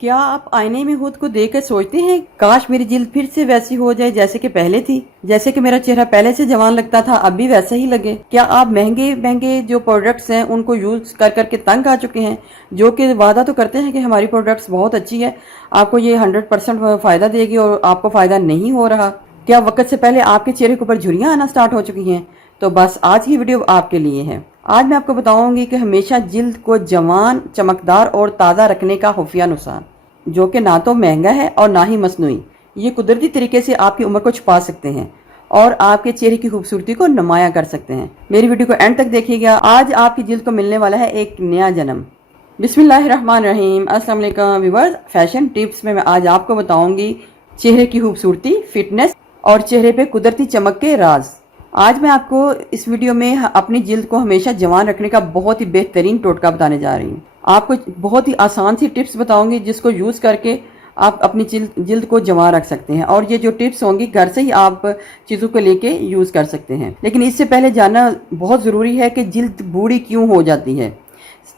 क्या आप आईने में खुद को देखकर सोचते हैं काश मेरी जिल्द फिर से वैसी हो जाए जैसे कि पहले थी, जैसे कि मेरा चेहरा पहले से जवान लगता था अब भी वैसा ही लगे। क्या आप महंगे महंगे जो प्रोडक्ट्स हैं उनको यूज कर करके तंग आ चुके हैं, जो कि वादा तो करते हैं कि हमारी प्रोडक्ट्स बहुत अच्छी है, आपको ये 100% फायदा देगी और आपको फायदा नहीं हो रहा। क्या वक्त से पहले आपके चेहरे के ऊपर झुर्रियां आना स्टार्ट हो चुकी हैं? तो बस आज की वीडियो आपके लिए है। आज मैं आपको बताऊंगी कि हमेशा जिल्द को जवान, चमकदार और ताज़ा रखने का खुफिया नुस्खा, जो कि ना तो महंगा है और ना ही मसनूई। ये कुदरती तरीके से आपकी उम्र को छुपा सकते हैं और आपके चेहरे की खूबसूरती को नुमाया कर सकते हैं। मेरी वीडियो को एंड तक देखिएगा। आज आपकी जिल्द को मिलने वाला है एक नया जन्म। बिस्मिल्लाहिर्रहमानिर्रहीम। अस्सलाम वालेकुम व्यूअर्स। फैशन टिप्स में मैं आज आपको बताऊंगी चेहरे की खूबसूरती, फिटनेस और चेहरे पे कुदरती चमक के राज। आज मैं आपको इस वीडियो में अपनी जिल्द को हमेशा जवान रखने का बहुत ही बेहतरीन टोटका बताने जा रही हूँ। आपको बहुत ही आसान सी टिप्स बताऊंगी जिसको यूज़ करके आप अपनी जिल्द को जवान रख सकते हैं। और ये जो टिप्स होंगी घर से ही आप चीज़ों को लेके यूज़ कर सकते हैं। लेकिन इससे पहले जानना बहुत ज़रूरी है कि जिल्द बूढ़ी क्यों हो जाती है,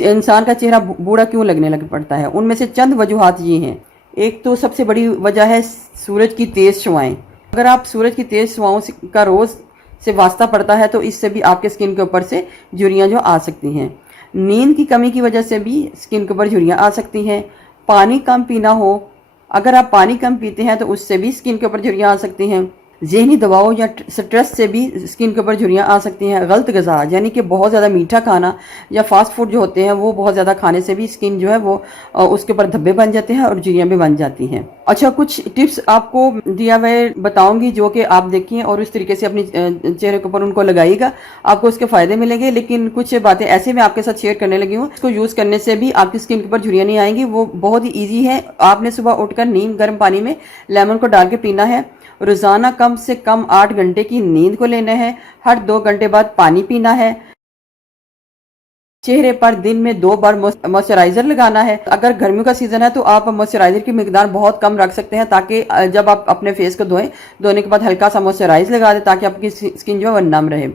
इंसान का चेहरा बूढ़ा क्यों लगने लग पड़ता है। उनमें से चंद वजूहात ये हैं। एक तो सबसे बड़ी वजह है सूरज की तेज़ शुआएँ। अगर आप सूरज की तेज़ शुआओं का रोज़ से वास्ता पड़ता है तो इससे भी आपके स्किन के ऊपर से झुर्रियाँ जो आ सकती हैं। नींद की कमी की वजह से भी स्किन के ऊपर झुर्रियाँ आ सकती हैं। पानी कम पीना हो, अगर आप पानी कम पीते हैं तो उससे भी स्किन के ऊपर झुर्रियाँ आ सकती हैं। ज़हनी दबाव या स्ट्रेस से भी स्किन के ऊपर झुर्रियाँ आ सकती हैं। गलत ग़िज़ा यानी कि बहुत ज़्यादा मीठा खाना या फास्ट फूड जो होते हैं वो बहुत ज़्यादा खाने से भी स्किन जो है वो उसके ऊपर धब्बे बन जाते हैं और झुर्रियाँ भी बन जाती हैं। अच्छा, कुछ टिप्स आपको दिया हुआ बताऊंगी जो कि आप देखिए और उस तरीके से अपने चेहरे के ऊपर उनको लगाइएगा, आपको उसके फ़ायदे मिलेंगे। लेकिन कुछ बातें ऐसे मैं आपके साथ शेयर करने लगी हूँ, इसको यूज़ करने से भी आपकी स्किन के ऊपर झुर्रियाँ नहीं आएंगी। वो बहुत ही ईजी है। आपने सुबह उठकर नीम गर्म पानी में लेमन को डाल के पीना है। रोज़ाना कम से कम 8 घंटे की नींद को लेना है। हर 2 घंटे बाद पानी पीना है। चेहरे पर दिन में 2 बार मॉइस्चराइजर लगाना है। अगर गर्मियों का सीजन है तो आप मॉइस्चराइजर की मिकदार बहुत कम रख सकते हैं, ताकि जब आप अपने फेस को धोने के बाद हल्का सा मॉइस्चराइज लगा दें ताकि आपकी स्किन जो है वह नम रहे।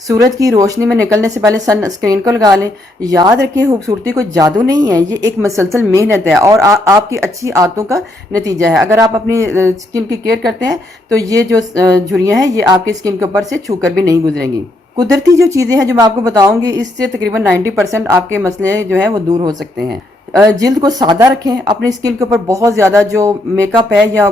सूरज की रोशनी में निकलने से पहले सन स्क्रीन को लगा लें। याद रखिए, खूबसूरती कोई जादू नहीं है, ये एक मुसलसल मेहनत है और आपकी अच्छी आदतों का नतीजा है। अगर आप अपनी स्किन की केयर करते हैं तो ये जो झुर्रियाँ हैं ये आपकी स्किन के ऊपर से छूकर भी नहीं गुजरेंगी। कुदरती जो चीज़ें हैं जो मैं आपको बताऊंगी, इससे तकरीबन 90% आपके मसले जो हैं वो दूर हो सकते हैं। जिल्द को सादा रखें। अपनी स्किन के ऊपर बहुत ज़्यादा जो मेकअप है या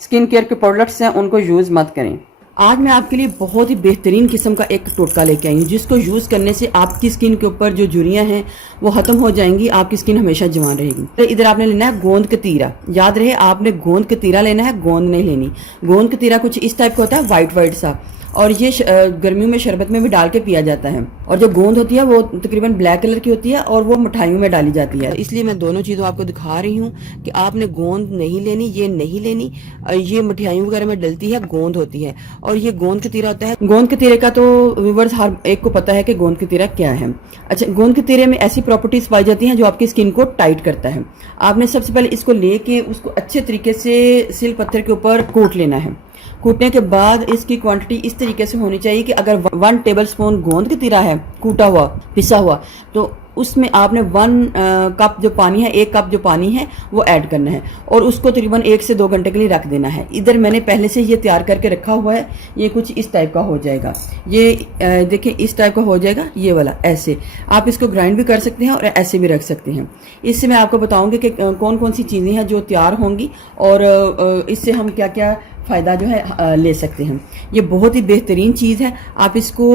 स्किन केयर के प्रोडक्ट्स हैं उनको यूज़ मत करें। आज मैं आपके लिए बहुत ही बेहतरीन किस्म का एक टोटका लेके आई हूँ जिसको यूज़ करने से आपकी स्किन के ऊपर जो झुर्रियाँ हैं वो ख़त्म हो जाएंगी, आपकी स्किन हमेशा जवान रहेगी। तो इधर आपने लेना है गोंद कतीरा। याद रहे, आपने गोंद कतीरा लेना है, गोंद नहीं लेनी। गोंद कतीरा कुछ इस टाइप का होता है, वाइट वाइट सा, और ये गर्मियों में शरबत में भी डाल के पिया जाता है। और जो गोंद होती है वो तकरीबन ब्लैक कलर की होती है और वो मिठाइयों में डाली जाती है। इसलिए मैं दोनों चीज़ों आपको दिखा रही हूँ कि आपने गोंद नहीं लेनी, ये नहीं लेनी। ये मिठाइयों वगैरह में डलती है, गोंद होती है। और ये गोंद कतीरा होता है। गोंद कतीरे का तो व्यूअर्स हर एक को पता है कि गोंद कतीरा क्या है। अच्छा, गोंद कतीरे में ऐसी प्रॉपर्टीज पाई जाती हैं जो आपकी स्किन को टाइट करता है। आपने सबसे पहले इसको लेके उसको अच्छे तरीके से सिल पत्थर के ऊपर कूट लेना है। कूटने के बाद इसकी क्वांटिटी इस तरीके से होनी चाहिए कि अगर 1 टेबलस्पून गोंद कतीरा है कूटा हुआ, पिसा हुआ, तो उसमें आपने 1 कप जो पानी है, 1 कप जो पानी है वो ऐड करना है और उसको तकरीबन 1 से 2 घंटे के लिए रख देना है। इधर मैंने पहले से ये तैयार करके रखा हुआ है। ये कुछ इस टाइप का हो जाएगा। ये देखिए इस टाइप का हो जाएगा, ये वाला। ऐसे आप इसको ग्राइंड भी कर सकते हैं और ऐसे भी रख सकते हैं। इससे मैं आपको बताऊंगी कि कौन कौन सी चीज़ें हैं जो तैयार होंगी और इससे हम क्या क्या फ़ायदा जो है ले सकते हैं। ये बहुत ही बेहतरीन चीज़ है। आप इसको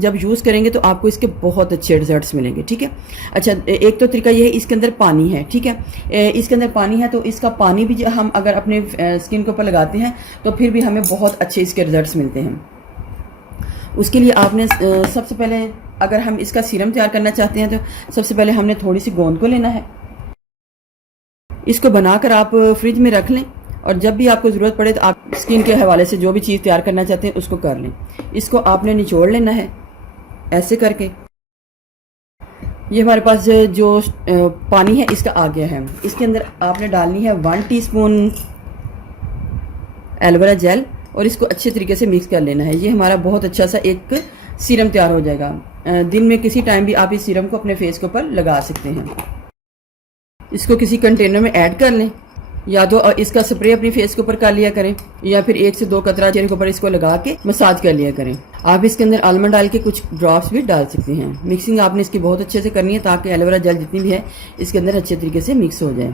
जब यूज़ करेंगे तो आपको इसके बहुत अच्छे रिजल्ट्स मिलेंगे। ठीक है। अच्छा, एक तो तरीका ये है, इसके अंदर पानी है। ठीक है, इसके अंदर पानी है तो इसका पानी भी हम अगर अपने स्किन के ऊपर लगाते हैं तो फिर भी हमें बहुत अच्छे इसके रिजल्ट्स मिलते हैं। उसके लिए आपने सबसे पहले, अगर हम इसका सीरम तैयार करना चाहते हैं तो सबसे पहले हमने थोड़ी सी गोंद को लेना है। इसको बनाकर आप फ्रिज में रख लें और जब भी आपको ज़रूरत पड़े तो आप स्किन के हवाले से जो भी चीज़ तैयार करना चाहते हैं उसको कर लें। इसको आपने निचोड़ लेना है ऐसे करके। ये हमारे पास जो पानी है इसका आ गया है। इसके अंदर आपने डालनी है 1 टीस्पून एलोवेरा जेल और इसको अच्छे तरीके से मिक्स कर लेना है। ये हमारा बहुत अच्छा सा एक सीरम तैयार हो जाएगा। दिन में किसी टाइम भी आप इस सीरम को अपने फेस के ऊपर लगा सकते हैं। इसको किसी कंटेनर में ऐड कर लें, या तो इसका स्प्रे अपनी फेस के ऊपर कर लिया करें, या फिर 1 से 2 कतरा चेहरे के ऊपर इसको लगा के मसाज कर लिया करें। आप इसके अंदर आलमंड ऑयल के कुछ ड्रॉप्स भी डाल सकते हैं। मिक्सिंग आपने इसकी बहुत अच्छे से करनी है ताकि एलोवेरा जेल जितनी भी है इसके अंदर अच्छे तरीके से मिक्स हो जाए।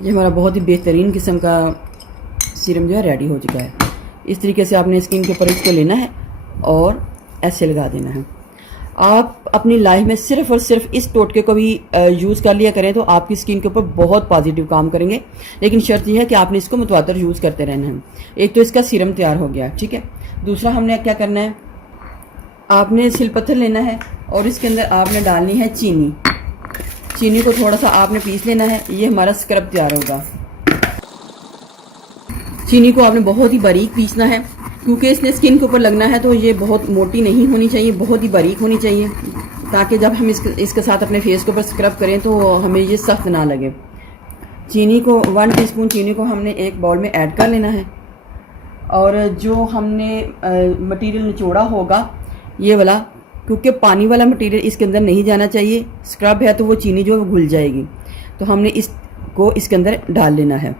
ये हमारा बहुत ही बेहतरीन किस्म का सीरम जो है रेडी हो चुका है। इस तरीके से आपने स्किन के ऊपर इसको लेना है और ऐसे लगा देना है। आप अपनी लाइफ में सिर्फ और सिर्फ इस टोटके को भी यूज़ कर लिया करें तो आपकी स्किन के ऊपर बहुत पॉजिटिव काम करेंगे। लेकिन शर्त यह है कि आपने इसको मुतवातर यूज़ करते रहना है। एक तो इसका सीरम तैयार हो गया, ठीक है। दूसरा हमने क्या करना है, आपने सिलपत्थर लेना है और इसके अंदर आपने डालनी है चीनी। चीनी को थोड़ा सा आपने पीस लेना है। ये हमारा स्क्रब तैयार होगा। चीनी को आपने बहुत ही बारीक पीसना है क्योंकि इसने स्किन के ऊपर लगना है, तो ये बहुत मोटी नहीं होनी चाहिए, बहुत ही बारीक होनी चाहिए ताकि जब हम इसके साथ अपने फेस के ऊपर स्क्रब करें तो हमें ये सख्त ना लगे। चीनी को 1 टीस्पून चीनी को हमने एक बाउल में ऐड कर लेना है और जो हमने मटेरियल निचोड़ा होगा ये वाला, क्योंकि पानी वाला मटेरियल इसके अंदर नहीं जाना चाहिए। स्क्रब है तो वो चीनी जो है वो घुल जाएगी, तो हमने इसको इसके अंदर डाल लेना है।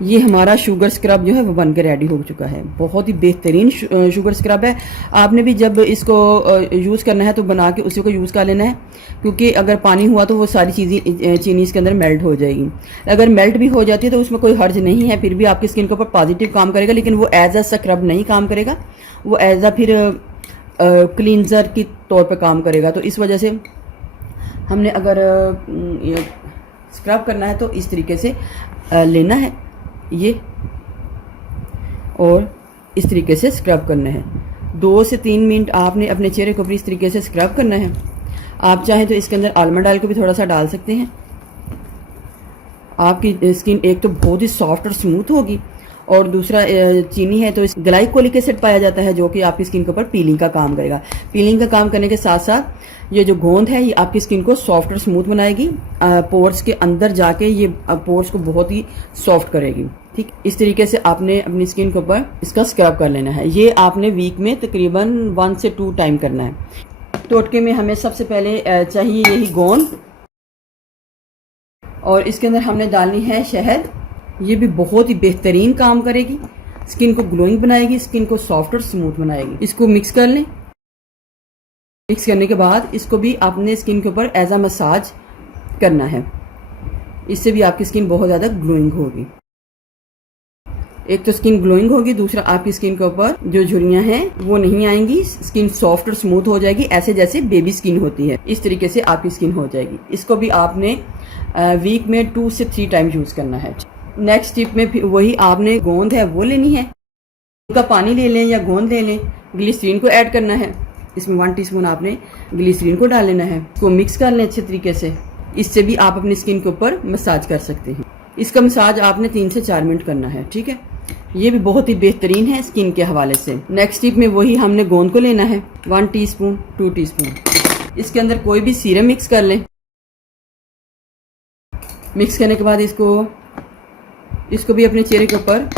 ये हमारा शुगर स्क्रब जो है वो बनकर रेडी हो चुका है। बहुत ही बेहतरीन शुगर स्क्रब है। आपने भी जब इसको यूज़ करना है तो बना के उसी को यूज़ कर लेना है, क्योंकि अगर पानी हुआ तो वो सारी चीज़ें चीनी इसके अंदर मेल्ट हो जाएगी। अगर मेल्ट भी हो जाती है तो उसमें कोई हर्ज नहीं है, फिर भी आपकी स्किन के ऊपर पॉजिटिव काम करेगा, लेकिन वो एज अ स्क्रब नहीं काम करेगा, वो एज अ फिर क्लींजर के तौर पर काम करेगा। तो इस वजह से हमने अगर स्क्रब करना है तो इस तरीके से लेना है ये, और इस तरीके से स्क्रब करना है। 2 से 3 मिनट आपने अपने चेहरे को भी इस तरीके से स्क्रब करना है। आप चाहें तो इसके अंदर आलमंड ऑयल को भी थोड़ा सा डाल सकते हैं। आपकी स्किन एक तो बहुत ही सॉफ्ट और स्मूथ होगी, और दूसरा चीनी है तो इस ग्लाइकोलिक एसिड पाया जाता है जो कि आपकी स्किन के ऊपर पीलिंग का काम करेगा। पीलिंग का काम करने के साथ साथ ये जो गोंद है ये आपकी स्किन को सॉफ्ट और स्मूथ बनाएगी। पोर्स के अंदर जाके ये पोर्स को बहुत ही सॉफ्ट करेगी। ठीक, इस तरीके से आपने अपनी स्किन के ऊपर इसका स्क्रब कर लेना है। ये आपने वीक में तकरीबन 1 से 2 टाइम करना है। टोटके में हमें सबसे पहले चाहिए यही गोंद, और इसके अंदर हमने डालनी है शहद। ये भी बहुत ही बेहतरीन काम करेगी, स्किन को ग्लोइंग बनाएगी, स्किन को सॉफ्ट और स्मूथ बनाएगी। इसको मिक्स कर लें। मिक्स करने के बाद इसको भी अपने स्किन के ऊपर एज अ मसाज करना है। इससे भी आपकी स्किन बहुत ज़्यादा ग्लोइंग होगी। एक तो स्किन ग्लोइंग होगी, दूसरा आपकी स्किन के ऊपर जो झुर्रियाँ हैं वो नहीं आएंगी, स्किन सॉफ्ट और स्मूथ हो जाएगी, ऐसे जैसे बेबी स्किन होती है इस तरीके से आपकी स्किन हो जाएगी। इसको भी आपने वीक में 2 से 3 टाइम यूज़ करना है। नेक्स्ट टिप में फिर वही आपने गोंद है वो लेनी है, उसका पानी ले लें या गोंद ले लें, ग्लिसरीन को ऐड करना है। इसमें 1 टीस्पून आपने ग्लिसरीन को डाल लेना है, इसको मिक्स कर लें अच्छे तरीके से। इससे भी आप अपनी स्किन के ऊपर मसाज कर सकते हैं। इसका मसाज आपने 3 से 4 मिनट करना है, ठीक है। ये भी बहुत ही बेहतरीन है स्किन के हवाले से। नेक्स्ट टिप में वही हमने गोंद को लेना है 1 टीस्पून 2 टीस्पून। इसके अंदर कोई भी सीरम मिक्स कर लें। मिक्स करने के बाद इसको भी अपने चेहरे के ऊपर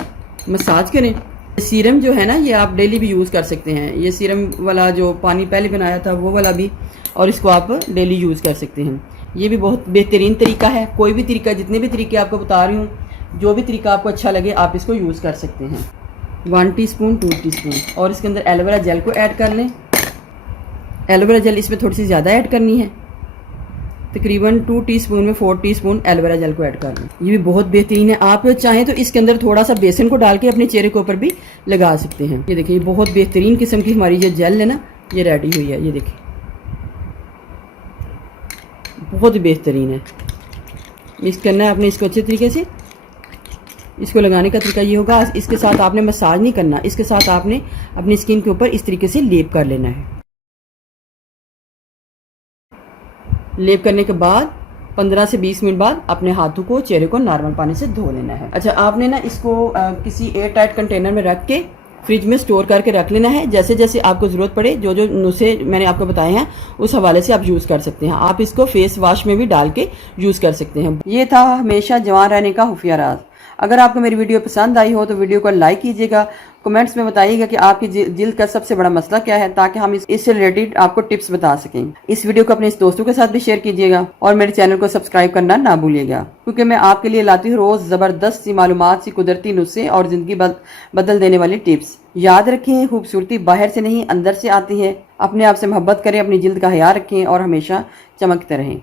मसाज करें। सीरम जो है ना ये आप डेली भी यूज़ कर सकते हैं। ये सीरम वाला जो पानी पहले बनाया था वो वाला भी, और इसको आप डेली यूज़ कर सकते हैं। ये भी बहुत बेहतरीन तरीका है। कोई भी तरीका, जितने भी तरीके आपको बता रही हूँ, जो भी तरीका आपको अच्छा लगे आप इसको यूज़ कर सकते हैं। 1 टीस्पून 2 टीस्पून, और इसके अंदर एलोवेरा जेल को ऐड कर लें। एलोवेरा जेल इसमें थोड़ी सी ज़्यादा ऐड करनी है, तकरीबन 2 टीस्पून में 4 टीस्पून एलोवेरा जेल को ऐड कर लें। ये भी बहुत बेहतरीन है। आप चाहें तो इसके अंदर थोड़ा सा बेसन को डाल के अपने चेहरे के ऊपर भी लगा सकते हैं। ये देखिए, ये बहुत बेहतरीन किस्म की हमारी ये जेल है ना, ये रेडी हुई है। ये देखिए बहुत ही बेहतरीन है। मिक्स करना है आपने इसको अच्छे तरीके से। इसको लगाने का तरीका ये होगा, इसके साथ आपने मसाज नहीं करना, इसके साथ आपने अपनी स्किन के ऊपर इस तरीके से लेप कर लेना है। लेप करने के बाद 15 से 20 मिनट बाद अपने हाथों को, चेहरे को नॉर्मल पानी से धो लेना है। अच्छा, आपने ना इसको किसी एयर टाइट कंटेनर में रख के फ्रिज में स्टोर करके रख लेना है। जैसे जैसे आपको ज़रूरत पड़े, जो जो नुस्खे मैंने आपको बताए हैं उस हवाले से आप यूज़ कर सकते हैं। आप इसको फेस वॉश में भी डाल के यूज़ कर सकते हैं। ये था हमेशा जवान रहने का खुफिया राज। अगर आपको मेरी वीडियो पसंद आई हो तो वीडियो को लाइक कीजिएगा, कमेंट्स में बताइएगा कि आपकी जिल्द का सबसे बड़ा मसला क्या है, ताकि हम इससे रिलेटेड आपको टिप्स बता सकें। इस वीडियो को अपने दोस्तों के साथ भी शेयर कीजिएगा और मेरे चैनल को सब्सक्राइब करना ना भूलिएगा, क्योंकि मैं आपके लिए लाती हूँ रोज जबरदस्त सी मालूमात सी, कुदरती नुस्खे और जिंदगी बदल देने वाली टिप्स। याद रखें, खूबसूरती बाहर से नहीं अंदर से आती है। अपने आप से मोहब्बत करें, अपनी जिल्द का ख्याल रखें और हमेशा चमकते रहें।